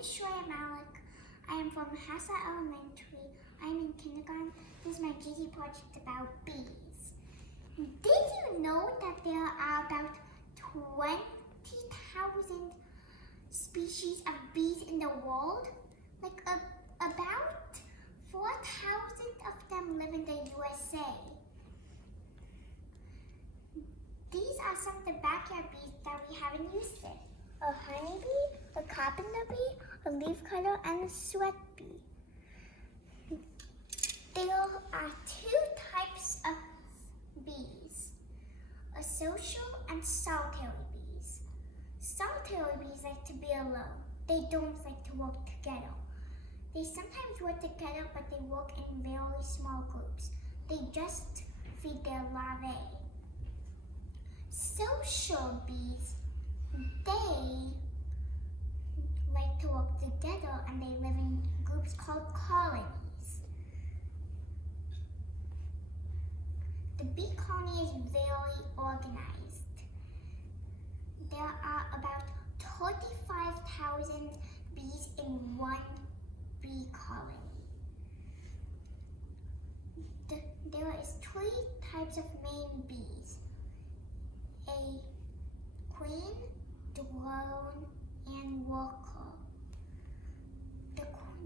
is Shoya Malik. I am from Hassa Elementary. I am in kindergarten. This is my GD project about bees. Did you know that there are about 20,000 species of bees in the world? Like about 4,000 of them live in the USA. These are some of the backyard bees that we have in Houston. A honeybee, a carpenter bee, a leafcutter, and a sweat bee. There are two types of bees, a social and solitary bees. Solitary bees like to be alone. They don't like to work together. They sometimes work together, but they work in very small groups. They just feed their larvae. Social bees, they like to work together and they live in groups called colonies. The bee colony is very organized. There are about 35,000 bees in one bee colony. There is three types of main bees. A queen, drone, and worker.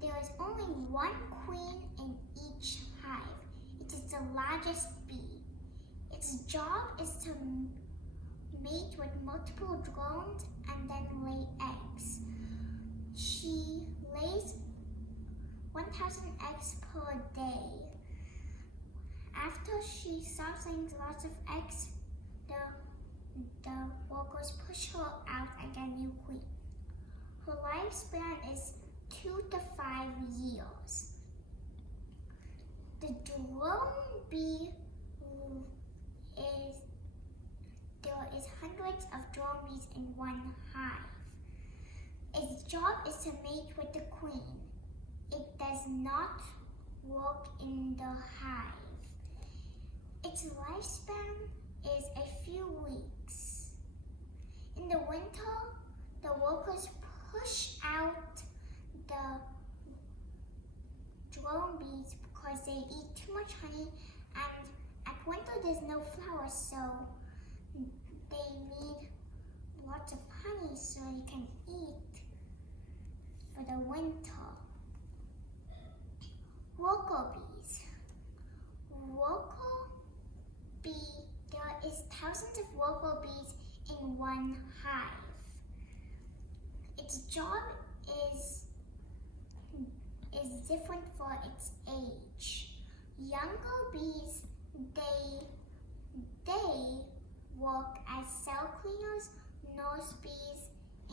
There is only one queen in each hive. It is the largest bee. Its job is to mate with multiple drones and then lay eggs. She lays 1,000 eggs per day. After she starts laying lots of eggs, the workers push her out and get a new queen. Her lifespan is 2 to 5 years. The drone bee there is hundreds of drone bees in one hive. Its job is to mate with the queen. It does not work in the hive. Its lifespan is a few weeks. In the winter, the workers push out the drone bees because they eat too much honey, and at winter there's no flowers, so they need lots of honey so they can eat for the winter. Worker bees. There is thousands of worker bees in one hive. Its job is different for its age. Younger bees, they work as cell cleaners, nurse bees,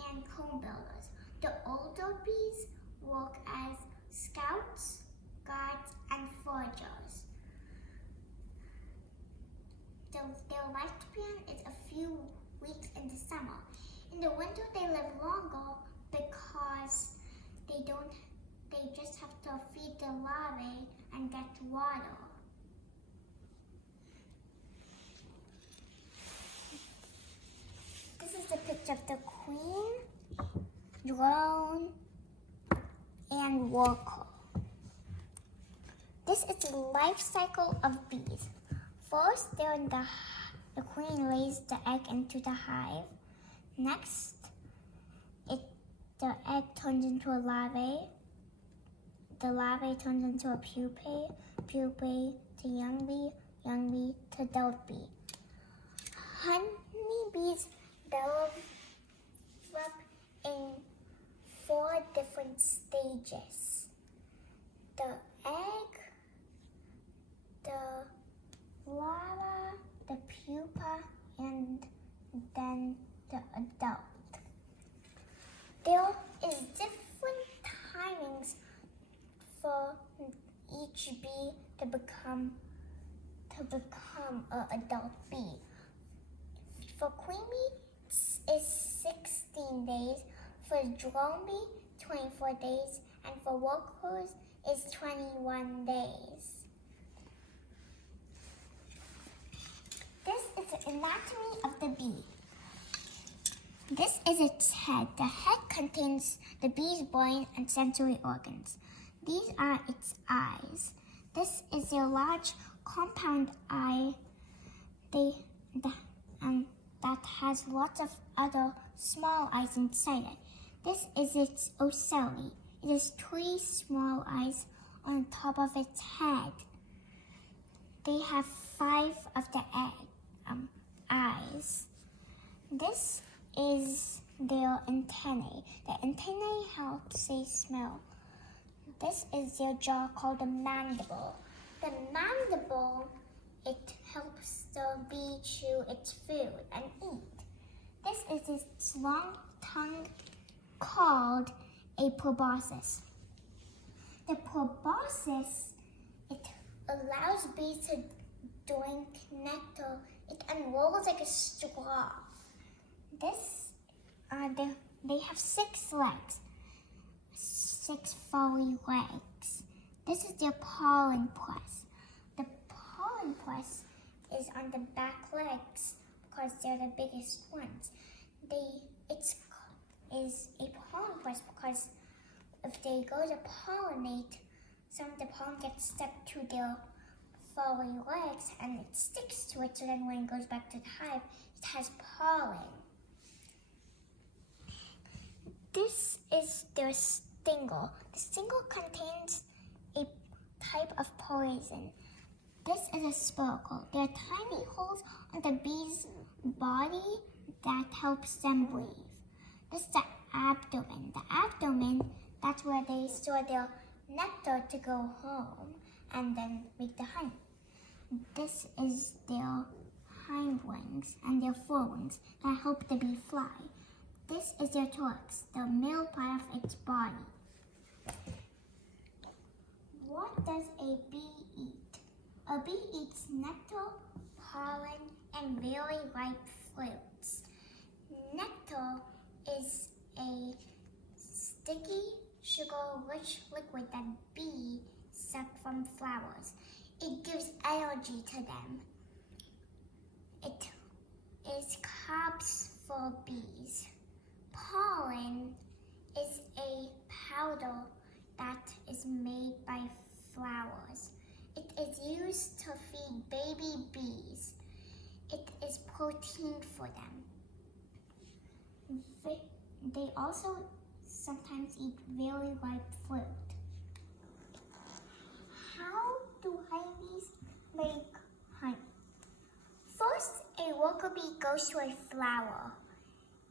and comb builders. The older bees work as scouts, guards, and foragers. Their lifespan is a few weeks in the summer. In the winter, they live longer because they just have to feed the larvae and get water. This is the picture of the queen, drone, and worker. This is the life cycle of bees. First, the queen lays the egg into the hive. Next, the egg turns into a larvae. The larvae turns into a pupae, pupae to young bee to adult bee. Honeybees develop in 4 different stages: the egg, the larva, the pupa, and then the adult. There is different timings for each bee to become an adult bee. For queen bee, it's 16 days. For drone bee, 24 days. And for workers, it's 21 days. This is the anatomy of the bee. This is its head. The head contains the bee's brain and sensory organs. These are its eyes. This is a large compound eye that has lots of other small eyes inside it. This is its ocelli. It has 3 small eyes on top of its head. They have 5 of the eyes. This is their antennae. The antennae helps they smell. This is their jaw called the mandible. The mandible, it helps the bee chew its food and eat. This is its long tongue called a proboscis. The proboscis, it allows bees to drink nectar. It unrolls like a straw. They have 6 legs, 6 furry legs. This is their pollen press. The pollen press is on the back legs because they're the biggest ones. It is a pollen press because if they go to pollinate, some of the pollen gets stuck to their furry legs and it sticks to it, so then when it goes back to the hive, it has pollen. This is their stingle. The stingle contains a type of poison. This is a spiracle. There are tiny holes on the bee's body that helps them breathe. This is the abdomen. The abdomen, that's where they store their nectar to go home and then make the honey. This is their hind wings and their forewings that help the bee fly. This is their thorax, the middle part of its body. What does a bee eat? A bee eats nectar, pollen, and very ripe fruits. Nectar is a sticky, sugar-rich liquid that bees suck from flowers. It gives energy to them. It is carbs for bees. Pollen is a powder that is made by flowers. It is used to feed baby bees. It is protein for them. They also sometimes eat very ripe fruit. How do honeybees make honey? First, a worker bee goes to a flower.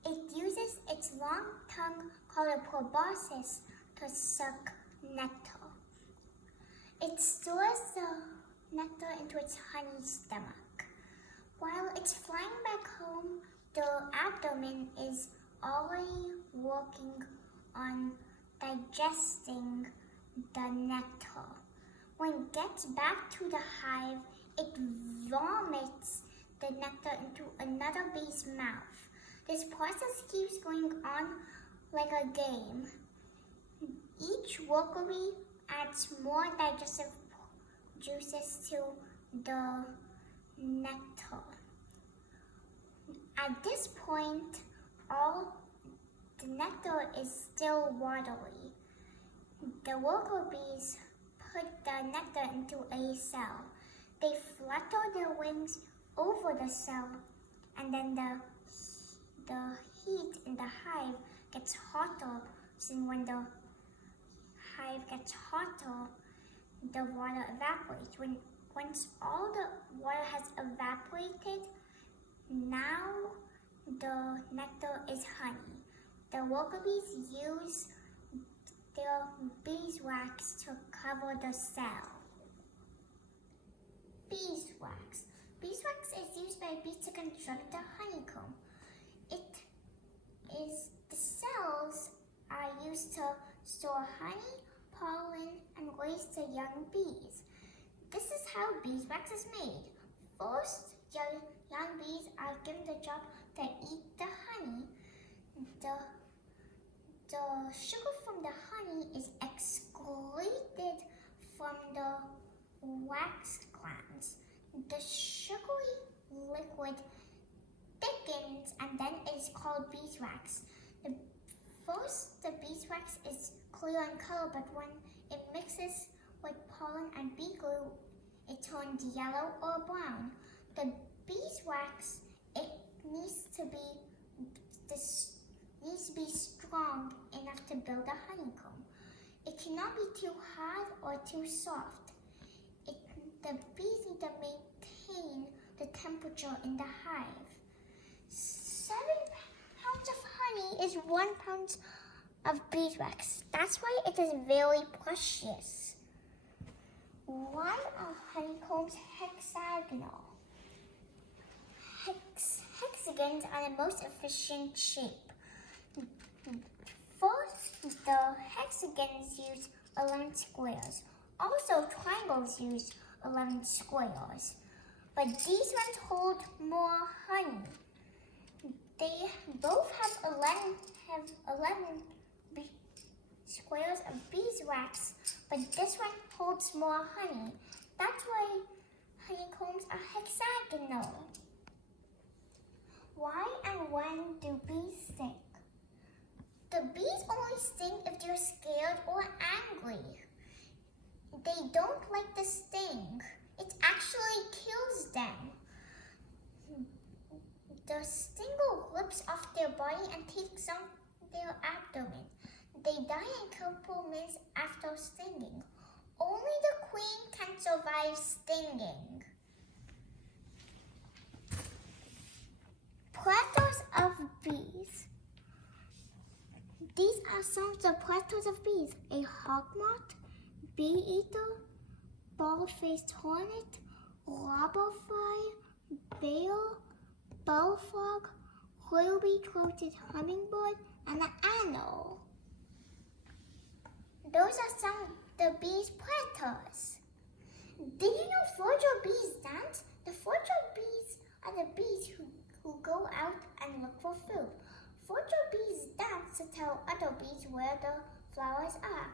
It uses its long tongue called a proboscis to suck nectar. It stores the nectar into its honey stomach. While it's flying back home, the abdomen is already working on digesting the nectar. When it gets back to the hive, it vomits the nectar into another bee's mouth. This process keeps going on like a game. Each worker bee adds more digestive juices to the nectar. At this point, all the nectar is still watery. The worker bees put the nectar into a cell. They flutter their wings over the cell, and then the heat in the hive gets hotter. So when the hive gets hotter, the water evaporates. Once all the water has evaporated, now the nectar is honey. The worker bees use their beeswax to cover the cell. Beeswax. Beeswax is used by bees to construct the honeycomb. The cells are used to store honey, pollen, and raise the young bees. This is how beeswax is made. First, your young bees are given the job to eat the honey. The sugar from the honey is excreted from the wax glands. The sugary liquid thickens and then is called called beeswax. The beeswax is clear in color, but when it mixes with pollen and bee glue, it turns yellow or brown. The beeswax, it needs to be strong enough to build a honeycomb. It cannot be too hard or too soft. The bees need to maintain the temperature in the hive. 7 pounds of honey is 1 pound of beeswax. That's why it is very precious. Why are honeycombs hexagonal? Hexagons are the most efficient shape. First, the hexagons use 11 squares. Also, triangles use 11 squares. But these ones hold more honey. They both have 11 squares of beeswax, but this one holds more honey. That's why honeycombs are hexagonal. Why and when do bees sting? The bees only sting if they're scared or angry. They don't like the sting. It actually kills them. The stinger rips off their body and takes on their abdomen. They die in a couple minutes after stinging. Only the queen can survive stinging. Predators of bees. These are some of the predators of bees: a hawk moth, bee eater, bald-faced hornet, robber fly, bear, bullfrog, ruby-throated hummingbird, and an owl. Those are some of the bees' predators. Did you know forager bees dance? The forager bees are the bees who go out and look for food. Forager bees dance to tell other bees where the flowers are.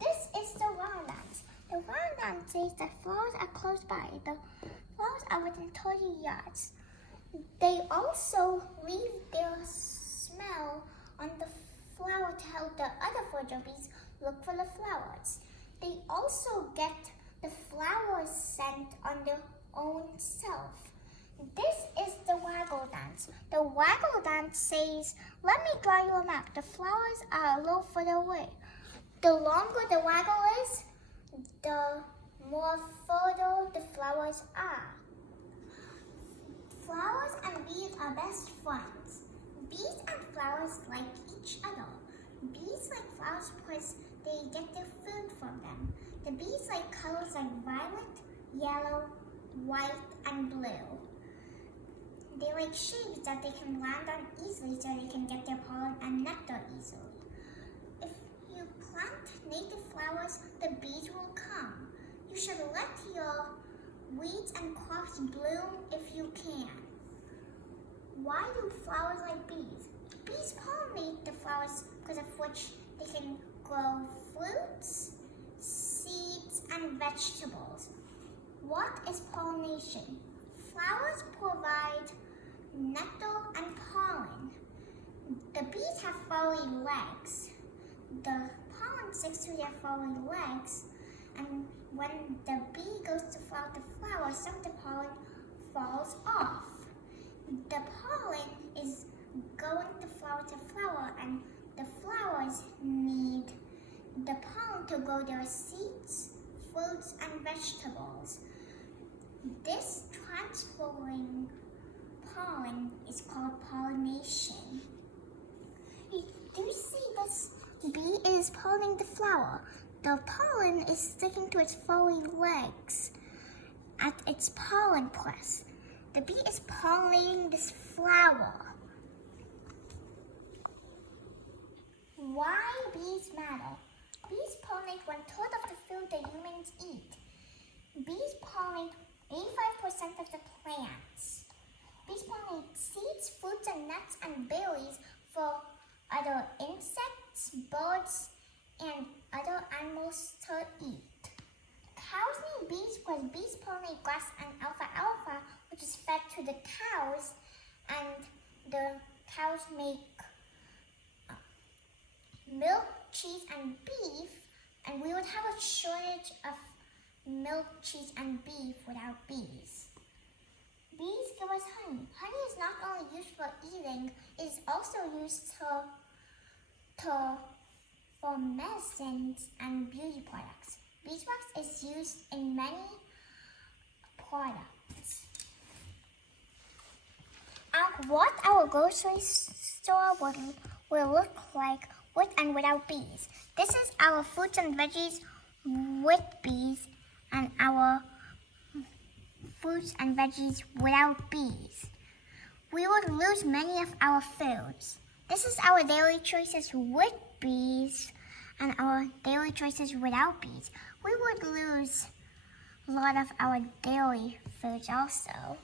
This is the round dance. The round dance says that flowers are close by. The flowers are within 30 yards. They also leave their smell on the flower to help the other forager bees look for the flowers. They also get the flower scent on their own self. This is the waggle dance. The waggle dance says, "Let me dry your mouth. The flowers are a little further away." The longer the waggle is, the more further the flowers are. Flowers and bees are best friends. Bees and flowers like each other. Bees like flowers because they get their food from them. The bees like colors like violet, yellow, white, and blue. They like shades that they can land on easily so they can get their pollen and nectar easily. If you plant native flowers, the bees will come. You should let your weeds and crops bloom if you can. Why do flowers like bees? Bees pollinate the flowers because of which they can grow fruits, seeds, and vegetables. What is pollination? Flowers provide nectar and pollen. The bees have furry legs. The pollen sticks to their furry legs, and when the bee goes to flower the flower, some of the pollen falls off. The pollen is going to flower, and the flowers need the pollen to grow their seeds, fruits, and vegetables. This transferring pollen is called pollination. Do you see this bee is pollinating the flower? The pollen is sticking to its furry legs at its pollen press. The bee is pollinating this flower. Why bees matter? Bees pollinate 1/3 of the food that humans eat. Bees pollinate 85% of the plants. Bees pollinate seeds, fruits, and nuts and berries for other insects, birds, and other animals to eat. Cows need bees because bees pollinate grass and alfalfa, which is fed to the cows, and the cows make milk, cheese, and beef, and we would have a shortage of milk, cheese, and beef without bees. Bees give us honey. Honey is not only used for eating, it is also used for medicines and beauty products. Beeswax is used in many products. And what our grocery store will look like with and without bees. This is our fruits and veggies with bees and our fruits and veggies without bees. We would lose many of our foods. This is our daily choices with bees and our daily choices without bees. We would lose a lot of our daily foods also.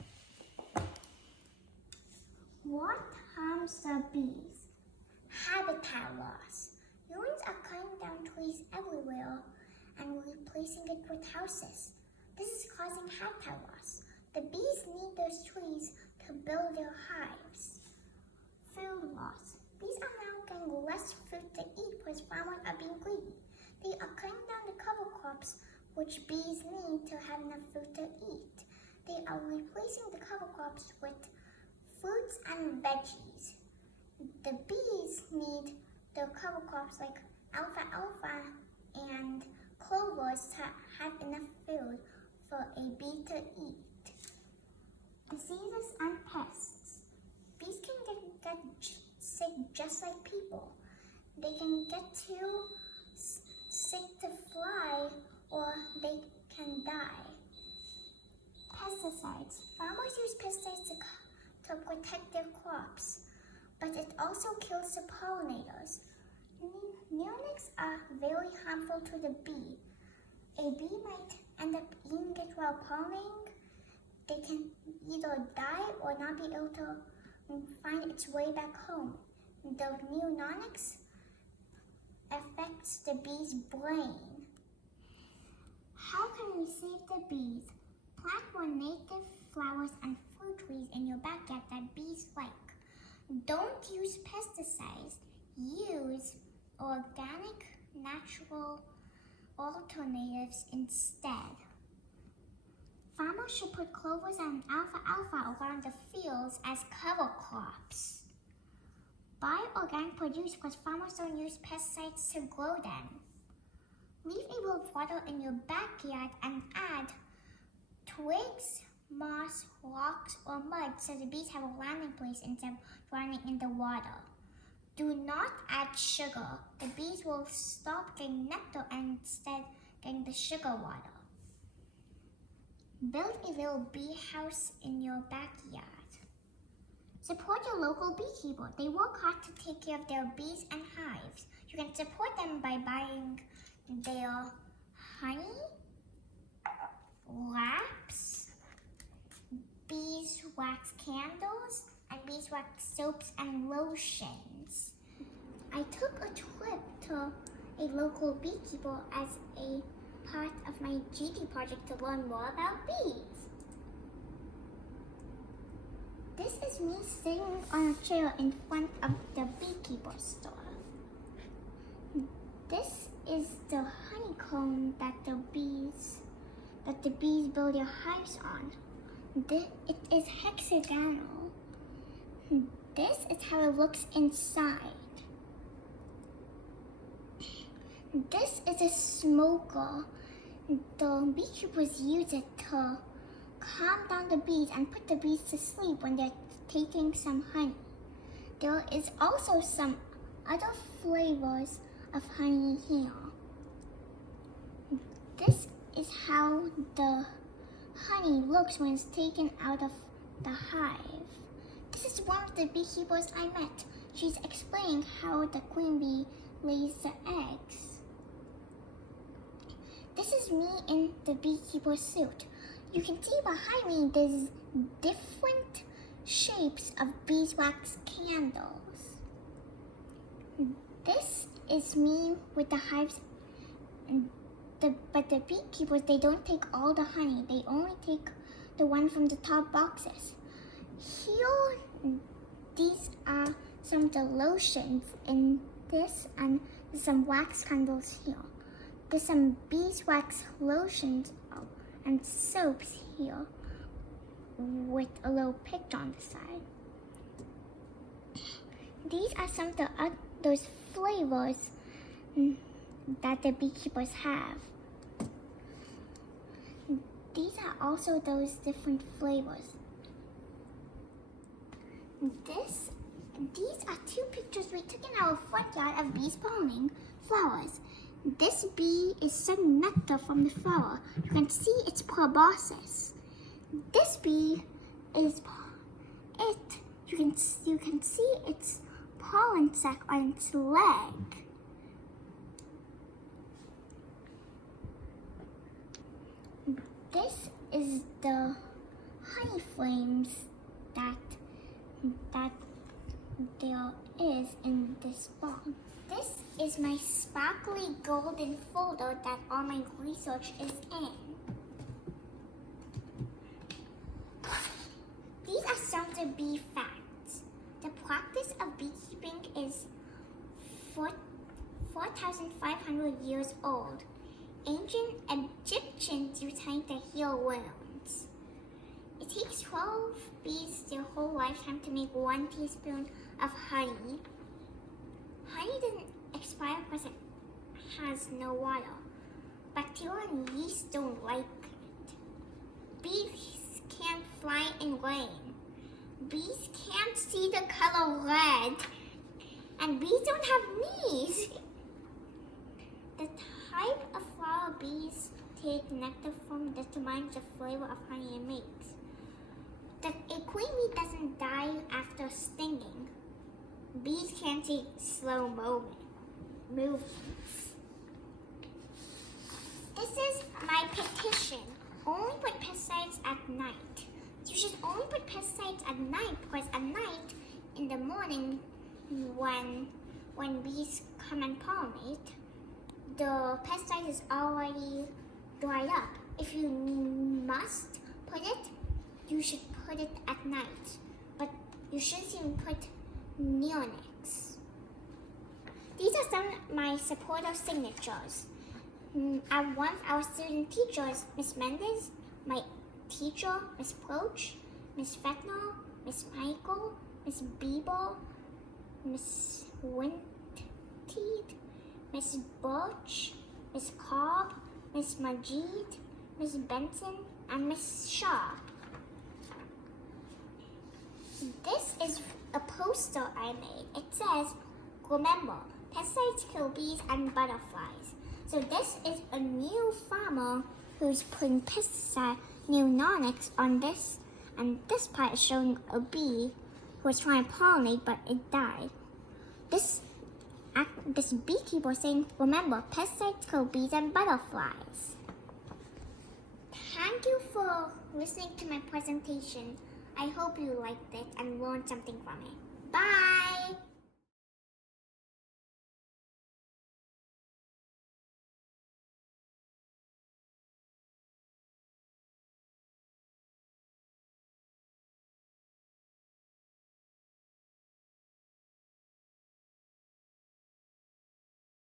What harms the bees? Habitat loss. Humans are cutting down trees everywhere and replacing it with houses. This is causing habitat loss. The bees need those trees to build their hives. Food loss. Bees are now getting less food to eat because farmers are being greedy. They are cutting down the cover crops which bees need to have enough food to eat. They are replacing the cover crops with fruits and veggies. The bees need the cover crops like alfalfa and clovers to have enough food for a bee to eat. Diseases and pests. Bees can get sick just like people. They can get too sick to fly or they can die. Pesticides. Farmers use pesticides to protect their crops, but it also kills the pollinators. Neonics are very harmful to the bee. A bee might end up eating it while pollinating. They can either die or not be able to find its way back home. The neonics affects the bee's brain. How can we save the bees? Plant more native flowers and fruit trees in your backyard that bees like. Don't use pesticides. Use organic, natural alternatives instead. Farmers should put clovers and alfalfa around the fields as cover crops. Buy organic produce because farmers don't use pesticides to grow them. Leave a bowl of water in your backyard and add twigs, moss, rocks, or mud so the bees have a landing place instead of drowning in the water. Do not add sugar. The bees will stop getting nectar and instead getting the sugar water. Build a little bee house in your backyard. Support your local beekeeper. They work hard to take care of their bees and hives. You can support them by buying their honey, wraps, beeswax candles, and beeswax soaps and lotions. I took a trip to a local beekeeper as a part of my GD project to learn more about bees. This is me sitting on a chair in front of the beekeeper store. This is the honeycomb that the bees build their hives on. It is hexagonal. This is how it looks inside. This is a smoker. The beekeepers use it to calm down the bees and put the bees to sleep when they're taking some honey. There is also some other flavors of honey here. This is how the honey looks when it's taken out of the hive. This is one of the beekeepers I met. She's explaining how the queen bee lays the eggs. This is me in the beekeeper suit. You can see behind me there's different shapes of beeswax candles. This is me with the hives, but the beekeepers, they don't take all the honey. They only take the one from the top boxes. Here, these are the lotions in this, and there's some wax candles here. There's some beeswax lotions and soaps here with a little picture on the side. These are some of those flavors that the beekeepers have. These are also those different flavors. These are two pictures we took in our front yard of bees pollinating flowers. This bee is sucking nectar from the flower. You can see its proboscis. This bee is you can see its pollen sac on its leg. This is the honey flames that there is in this box. This is my sparkly golden folder that all my research is in. These are some of the bee facts. The practice of beekeeping is 4,500 years old. Ancient Egyptians used honey to heal wounds. It takes 12 bees their whole lifetime to make 1 teaspoon of honey. Honey doesn't expire because it has no water. Bacteria and yeast don't like it. Bees can't fly in rain. Bees can't see the color red. And bees don't have knees. The type of flower bees take nectar from determines the flavor of honey it makes. A queen bee doesn't die after stinging. Bees can't take slow movements. This is my petition. Only put pesticides at night. You should only put pesticides at night because at night, in the morning, when bees come and pollinate, the pesticide is already dried up. If you must put it, you should put it at night. But you shouldn't even put neonics. These are some of my supporter signatures. One of our student teachers, Miss Mendez, my teacher, Miss Proch, Miss Fetner, Miss Michael, Miss Bieber, Miss Winteed, Miss Birch, Miss Cobb, Miss Majid, Miss Benson, and Miss Shaw. This is a poster I made. It says, remember, pesticides kill bees and butterflies. So this is a new farmer who's putting pesticide, neonics on this, and this part is showing a bee who was trying to pollinate, but it died. This beekeeper is saying, remember, pesticides kill bees and butterflies. Thank you for listening to my presentation. I hope you liked it and learned something from it. Bye!